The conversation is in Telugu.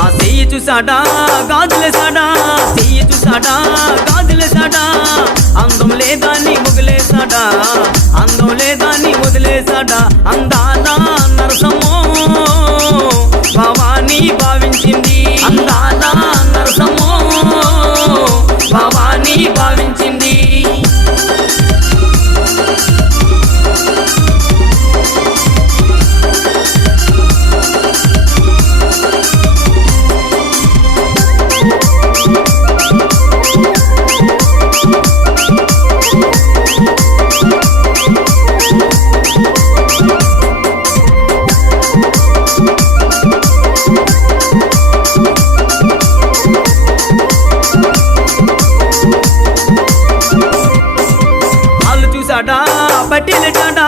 ఆ చెయ్యి చూసాడా గాజులేసాడా, చెయ్యి చూసాడా గాజులేసాడా, అందం లేదా నీ మొగలేసాడా, అందం లేదా నీ వదిలేసాడా. అందాల నరసమో భవానీ భావించింది, అందాల నరసమో భవానీ భావించింది. పట్టిలెట్టాడా